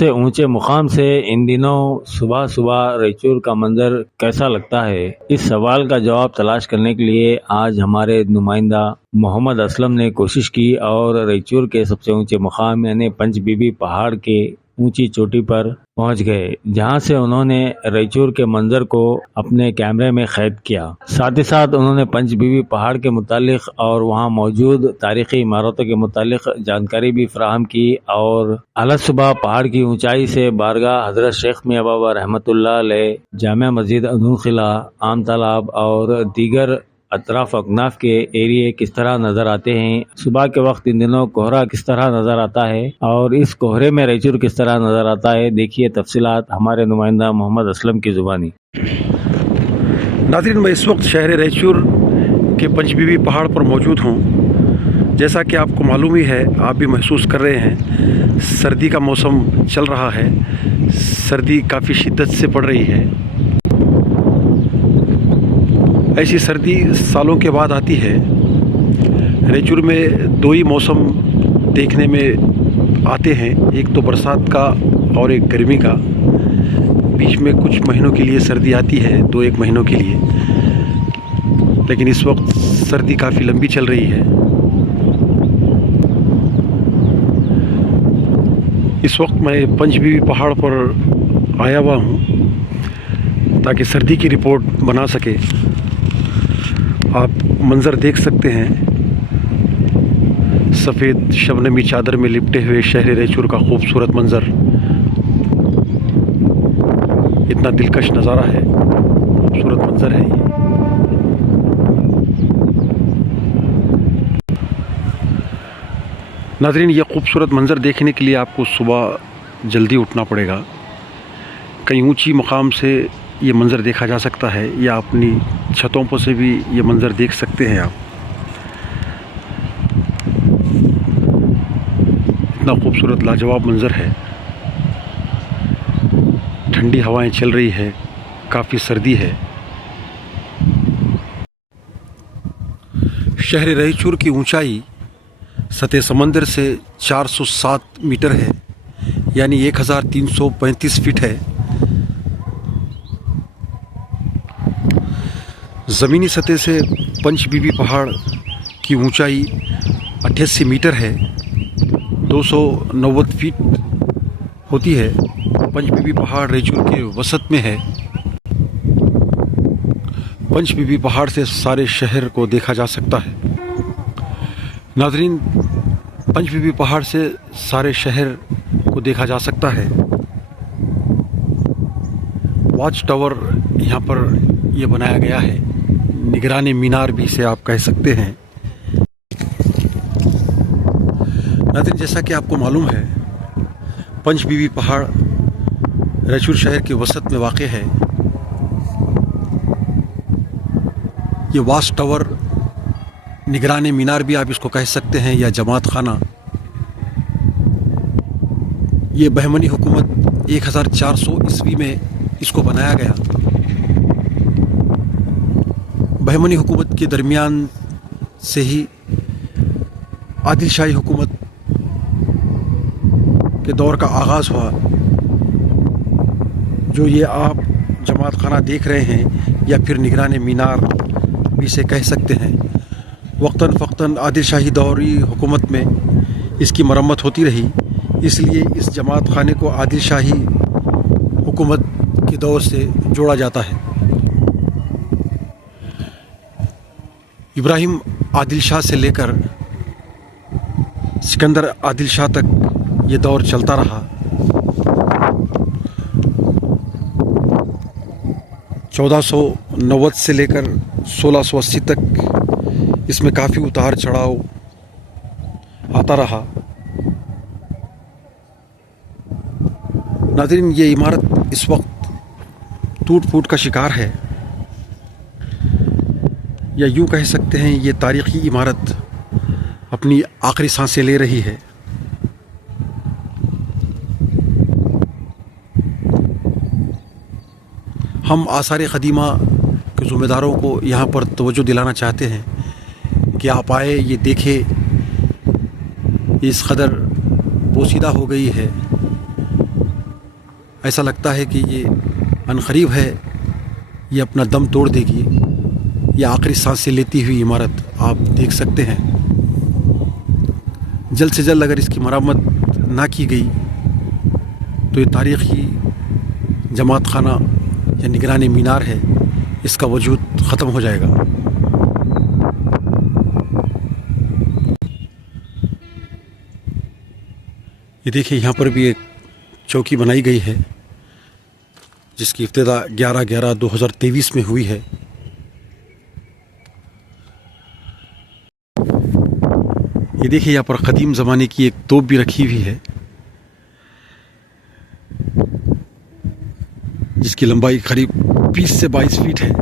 सबसे ऊंचे मुकाम से इन दिनों सुबह सुबह रायचूर का मंजर कैसा लगता है, इस सवाल का जवाब तलाश करने के लिए आज हमारे नुमाइंदा मोहम्मद असलम ने कोशिश की और रायचूर के सबसे ऊंचे मुकाम यानी पंचबीबी पहाड़ के ऊंची चोटी पर पहुंच गए, जहां से उन्होंने रायचूर के मंजर को अपने कैमरे में कैद किया। साथ ही साथ उन्होंने पंचबीबी पहाड़ के मुतालिक और वहां मौजूद तारीखी इमारतों के मुतालिक जानकारी भी फराहम की और अलग सुबह पहाड़ की ऊंचाई से बारगाह हजरत शेख मियां बाबा रहमतुल्लाह अलैह, जामिया मस्जिद अनूर किला, आम तालाब और दीगर अतराफ अकनाफ के एरिए किस तरह नजर आते हैं, सुबह के वक्त इन दिनों कोहरा किस तरह नजर आता है और इस कोहरे में रायचूर किस तरह नजर आता है, देखिए तफसीलात हमारे नुमाइंदा मोहम्मद असलम की जुबानी। नाज़रीन, मैं इस वक्त शहर रायचूर के पंचबीबी पहाड़ पर मौजूद हूँ। जैसा कि आपको मालूम ही है, आप भी महसूस कर रहे हैं, सर्दी का मौसम चल रहा है। सर्दी काफ़ी शिद्दत से पड़ रही है। ऐसी सर्दी सालों के बाद आती है। रायचूर में दो ही मौसम देखने में आते हैं, एक तो बरसात का और एक गर्मी का। बीच में कुछ महीनों के लिए सर्दी आती है, 2-1 महीनों के लिए, लेकिन इस वक्त सर्दी काफ़ी लंबी चल रही है। इस वक्त मैं पंचबीबी पहाड़ पर आया हुआ हूँ ताकि सर्दी की रिपोर्ट बना सके। आप मंज़र देख सकते हैं, सफ़ेद शबनमी चादर में लिपटे हुए शहर रायचूर का खूबसूरत मंज़र। इतना दिलकश नज़ारा है, खूबसूरत मंज़र है ये। नाज़रीन, ये खूबसूरत मंज़र देखने के लिए आपको सुबह जल्दी उठना पड़ेगा। कहीं ऊंची मकाम से ये मंज़र देखा जा सकता है या अपनी छतों पर से भी ये मंज़र देख सकते हैं आप। इतना खूबसूरत लाजवाब मंज़र है। ठंडी हवाएं चल रही है, काफ़ी सर्दी है। शहर रायचूर की ऊंचाई सतह समंदर से 407 मीटर है, यानी 1335 फीट है। ज़मीनी सतह से पंचबीबी पहाड़ की ऊंचाई 88 मीटर है, 290 फीट होती है। पंचबीबी पहाड़ रायचूर के वसत में है। पंचबीबी पहाड़ से सारे शहर को देखा जा सकता है। नाज़रीन, पंचबीबी पहाड़ से सारे शहर को देखा जा सकता है। वॉच टावर यहाँ पर यह बनाया गया है, निगरानी मीनार भी इसे आप कह सकते हैं। नाज़रीन, जैसा कि आपको मालूम है, पंचबीबी पहाड़ रायचूर शहर के वसत में वाक़ है। ये वॉच टावर, निगरानी मीनार भी आप इसको कह सकते हैं, या जमात खाना, ये बहमनी हुकूमत 1400 ईस्वी में इसको बनाया गया। बहमनी हुकूमत के दरमियान से ही आदिल शाही हुकूमत के दौर का आगाज़ हुआ। जो ये आप जमात खाना देख रहे हैं या फिर निगरानी मीनार भी इसे कह सकते हैं, वक्तन फ़क्तन आदिल शाही दौरी हुकूमत में इसकी मरम्मत होती रही, इसलिए इस जमात खाने को आदिल शाही हुकूमत के दौर से जोड़ा जाता है। इब्राहिम आदिल शाह से लेकर सिकंदर आदिल शाह तक ये दौर चलता रहा। 1490 से लेकर 1680 तक इसमें काफ़ी उतार चढ़ाव आता रहा। नाज़रीन, ये इमारत इस वक्त टूट फूट का शिकार है, या यूँ कह सकते हैं ये तारीख़ी इमारत अपनी आखिरी सांसें ले रही है। हम आसार क़दीमा के ज़िम्मेदारों को यहाँ पर तवज्जो दिलाना चाहते हैं कि आप आए, ये देखें, इस कदर पोशीदा हो गई है ऐसा लगता है कि ये अनकरीब है, ये अपना दम तोड़ देगी। ये आखिरी सांसें लेती हुई इमारत आप देख सकते हैं। जल्द से जल्द अगर इसकी मरम्मत ना की गई तो ये तारीख़ी जमात खाना या निगरानी मीनार है, इसका वजूद ख़त्म हो जाएगा। ये देखिए, यहाँ पर भी एक चौकी बनाई गई है जिसकी इब्तिदा 11/11/2023 में हुई है। ये देखिए, यहाँ पर क़दीम ज़माने की एक तोप भी रखी हुई है जिसकी लंबाई करीब 20 से 22 फीट है।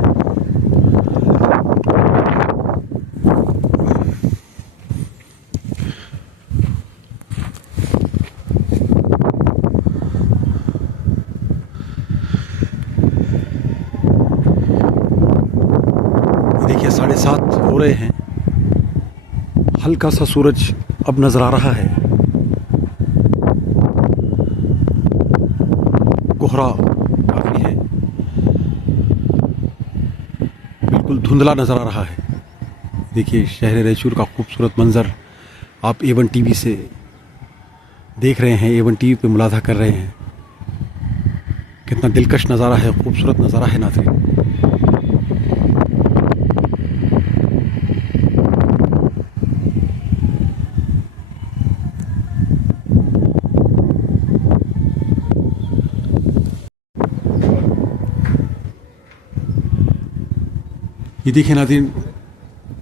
देखिए 7:30 हो रहे हैं, हल्का सा सूरज अब नज़र आ रहा है। कोहरा काफ़ी है, बिल्कुल धुंधला नज़र आ रहा है। देखिए शहर रायचूर का खूबसूरत मंज़र आप A1 टीवी से देख रहे हैं, A1 टीवी पे मुलाजा कर रहे हैं। कितना दिलकश नज़ारा है, खूबसूरत नज़ारा है नाज़रीन। ये देखिए नाज़रीन,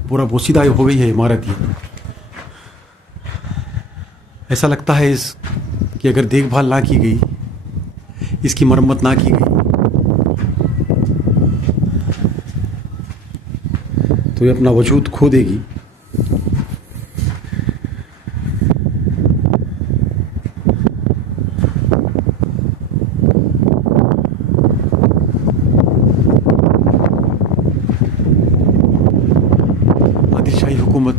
पूरा बोसीदा हो गई है इमारत। ये ऐसा लगता है कि अगर देखभाल ना की गई, इसकी मरम्मत ना की गई तो ये अपना वजूद खो देगी। आदिलशाही हुकूमत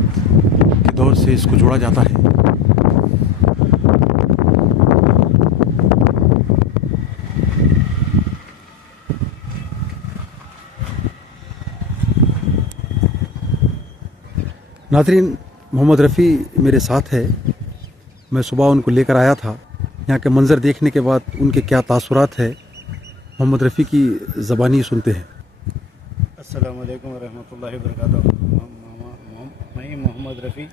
के दौर से इसको जोड़ा जाता है। नाज़रीन, मोहम्मद रफ़ी मेरे साथ है। मैं सुबह उनको लेकर आया था। यहाँ के मंज़र देखने के बाद उनके क्या तासुरात है, मोहम्मद रफ़ी की ज़बानी सुनते हैं। अस्सलाम वालेकुम रहमतुल्लाहि व बरकातहू। मैं मोहम्मद रफ़ी,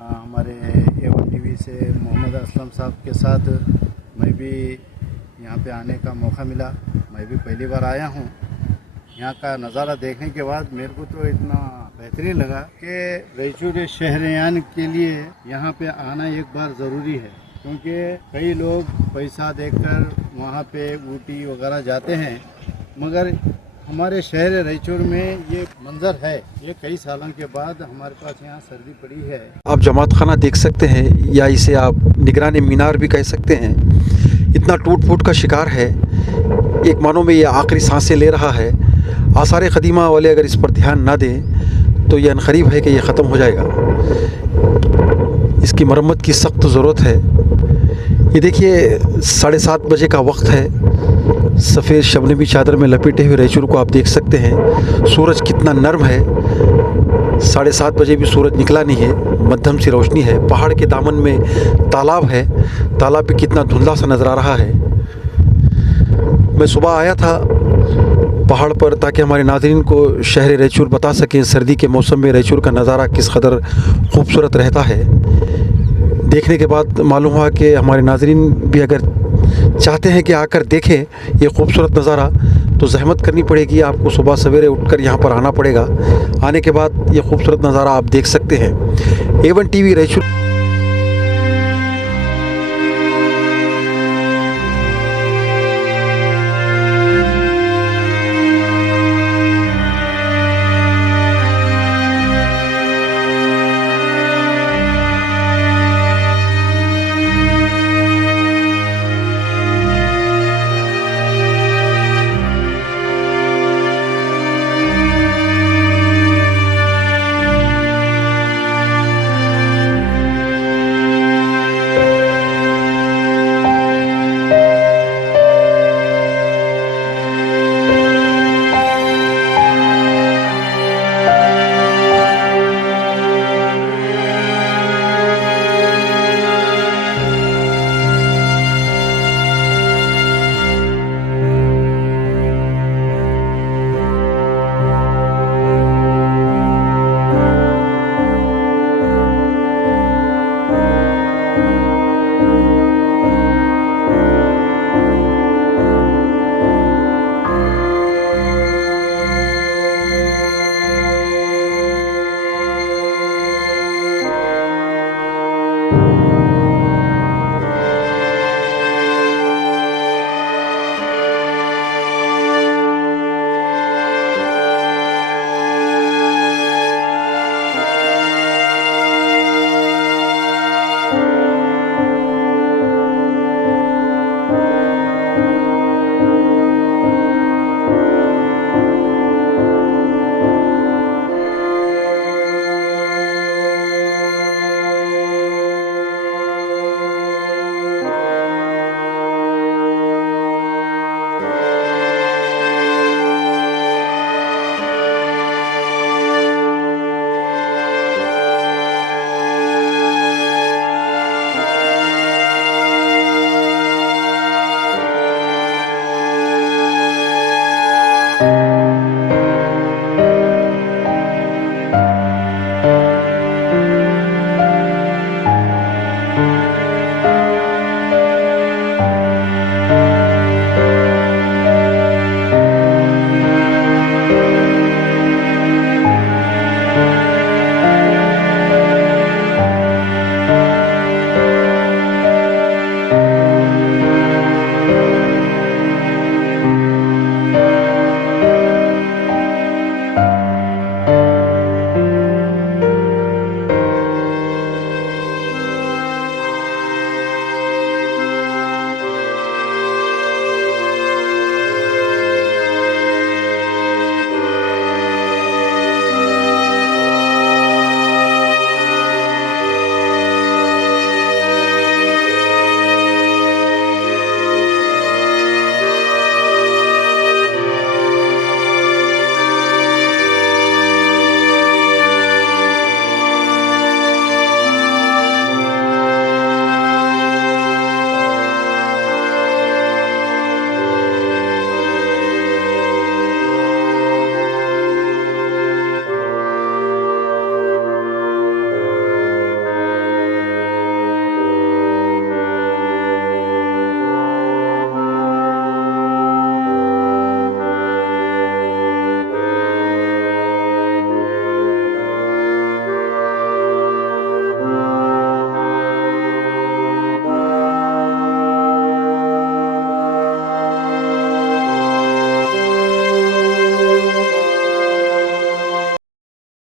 हमारे A1 टीवी से मोहम्मद असलम साहब के साथ मैं भी यहाँ पे आने का मौका मिला। मैं भी पहली बार आया हूँ। यहाँ का नज़ारा देखने के बाद मेरे को तो इतना बेहतरीन लगा कि रायचूर शहरियान के लिए यहाँ पे आना एक बार ज़रूरी है, क्योंकि कई लोग पैसा देकर वहाँ पे ऊटी वगैरह जाते हैं, मगर हमारे शहर रायचूर में ये मंजर है। ये कई सालों के बाद हमारे पास यहाँ सर्दी पड़ी है। आप जमात खाना देख सकते हैं या इसे आप निगरानी मीनार भी कह सकते हैं। इतना टूट फूट का शिकार है, एक मानो में ये आखिरी सांसें ले रहा है। आसार क़दीमा वाले अगर इस पर ध्यान ना दें तो ये अनकरीब है कि ये ख़त्म हो जाएगा। इसकी मरम्मत की सख्त ज़रूरत है। ये देखिए 7:30 बजे का वक्त है। सफ़ेद शबनमी चादर में लपेटे हुए रायचूर को आप देख सकते हैं। सूरज कितना नर्म है। 7:30 बजे भी सूरज निकला नहीं है, मध्यम सी रोशनी है। पहाड़ के दामन में तालाब है, तालाब भी कितना धुंधला सा नज़र आ रहा है। मैं सुबह आया था पहाड़ पर ताकि हमारे नाज़रीन को शहर रायचूर बता सकें सर्दी के मौसम में रायचूर का नज़ारा किस कदर खूबसूरत रहता है। देखने के बाद मालूम हुआ कि हमारे नाज़रीन भी अगर चाहते हैं कि आकर देखें ये खूबसूरत नज़ारा, तो ज़हमत करनी पड़ेगी। आपको सुबह सवेरे उठकर यहाँ पर आना पड़ेगा। आने के बाद ये खूबसूरत नज़ारा आप देख सकते हैं। A1 TV Raichur.